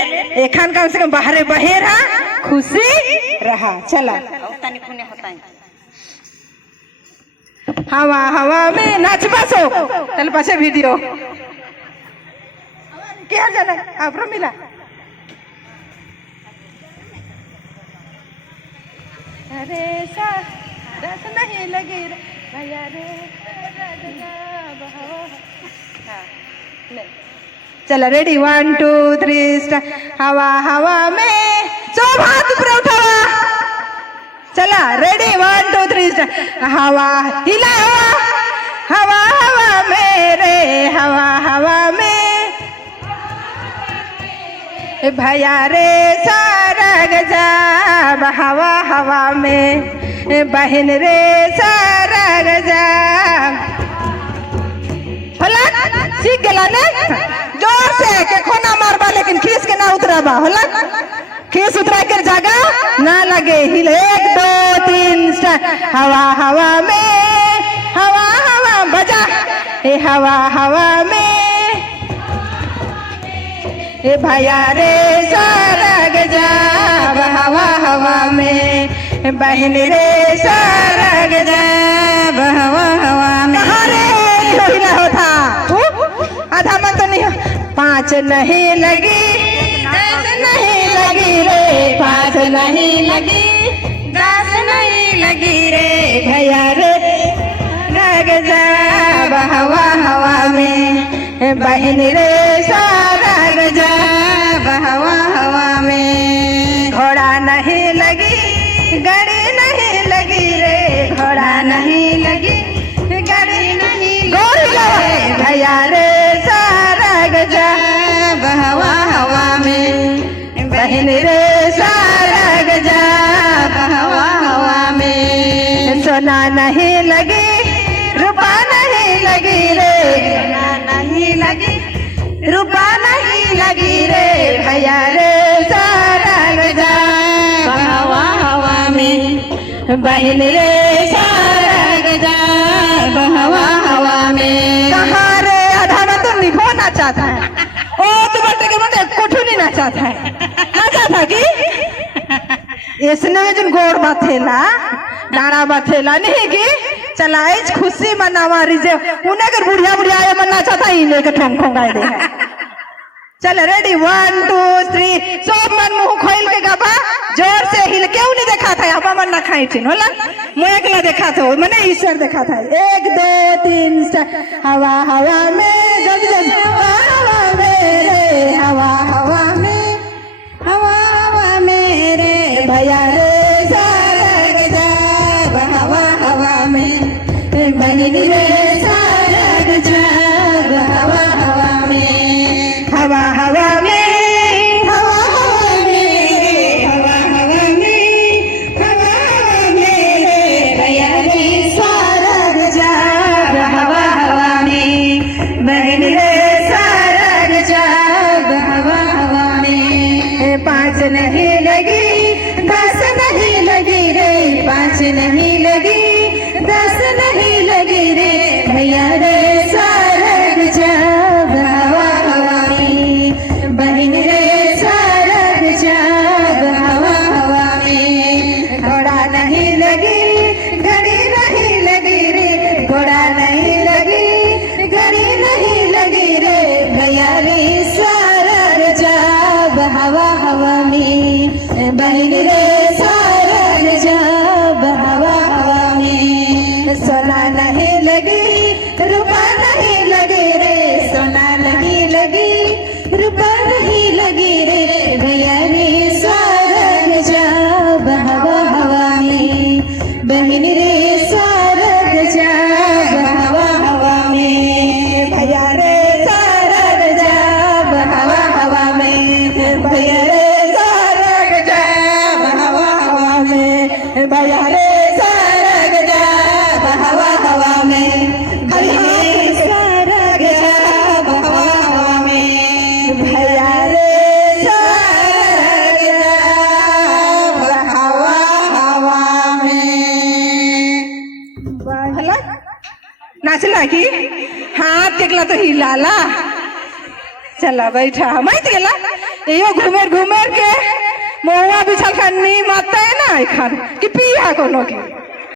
एखान कम से कम बाहरे बहे रहा खुशी रहा। चला हवा हवा में नाच बसो चल पाछे वीडियो क्या जाना आप मिला अरे सा रस नहीं लगी भैया रे चलो रेडी 1 2 3 स्टार्ट। हवा हवा में सब हाथ ऊपर उठावा। चला रेडी 1 2 3 स्टार्ट। हवा हिला हवा हवा हवा में रे हवा हवा में भैया रे सारग जा हवा हवा में बहन रे सारग जा होला सीख गला ने जोर से के खोना मारबा लेकिन खीस के ना उतराबा होला खीस उतरा कर जागा ना लगे हिल 1 2 3 स्टार्ट। हवा हवा में हवा हवा बजा ए हवा हवा में ए भैया रे सारग जा हवा हवा में बहन रे सारग जा हवा हवा में हिला होता आधा मन तो नहीं 5 नहीं लगी 10 नहीं लगी रे 5 नहीं लगी 10 नहीं लगी रे भैया रे रग जा हवा हवा में बहन रे सारग जा हवा हवा में घोड़ा नहीं लगी गाड़ी नहीं लगी रे घोड़ा नहीं लगी गाड़ी नहीं भैया रे सारग जा हवा हवा में बहन रे सारग जा हवा हवा में सोना नहीं लगी रुपा नहीं लगी रे सोना नहीं लगी रुपा नहीं लगी रे भैया रे सारग जा हवा हवा में बहन रे सारग जा हवा हवा में कहाँ रे आधा में तो निभो ना चाहता है ओ तो बटे के बटे कोठू नहीं ना चाहता है ना चाहता कि इसने जन गोड़ बाथेला डाड़ा बाथेला नहीं की चला इस खुशी मनावा रिजे उन्हें कर बुढ़िया बुढ़िया आए मना चाहता ही लेकर ठोंग ठोंगाए दे चल रेडी 1 2 3 सब मन मुंह खोल के गाबा जोर से हिल क्यों नहीं देखा था हवा मन ना खाई थी होला मैं एकला देखा था मैंने ईश्वर देखा था 1 2 3 स्टार्ट। हवा हवा में जल्दी जल्दी हवा में रे हवा हवा में हवा हवा में रे भैया रे सारग जा हवा हवा में बहन रे सारग जा हवा हवा में हवा हवा में हवा हवा में हवा हवा में हवा हवा में भैया रे सारग जा हवा हवा में बहन रे सारग जा हवा हवा में 5 नहीं लगी 10 नहीं लगी रे 5 नहीं लगी 10 नहीं लगी रे भैया रे सारग जा हवा हवा में बहन रे सारग जा हवा हवा में घोड़ा नहीं लगी घड़ी नहीं लगी रे घोड़ा नहीं लगी घड़ी नहीं लगी रे भैया रे सारग जा हवा हवा में बहन रे सारग जा हवा हवा में सोना नहीं लगी रुपा नहीं लगी रे सोना नहीं लगी रुपा नहीं लगी रे भैया रे सारग जा हवा हवा में बहन रे सारग जा हवा हवा में भैया रे सारग जा हवा हवा में भैया रे सारग जा हवा हवा में भैया रे सारग जा हवा हवा में भैया रे सारग जा हवा हवा में भैया रे सारग जा हवा हवा में भला नाचला की हाथ टेकला तो हिलाला चला बैठा माहित गेला यो घुमेर के महुआ बिछल खा नीम आते ना एखन कि पिया कोनो की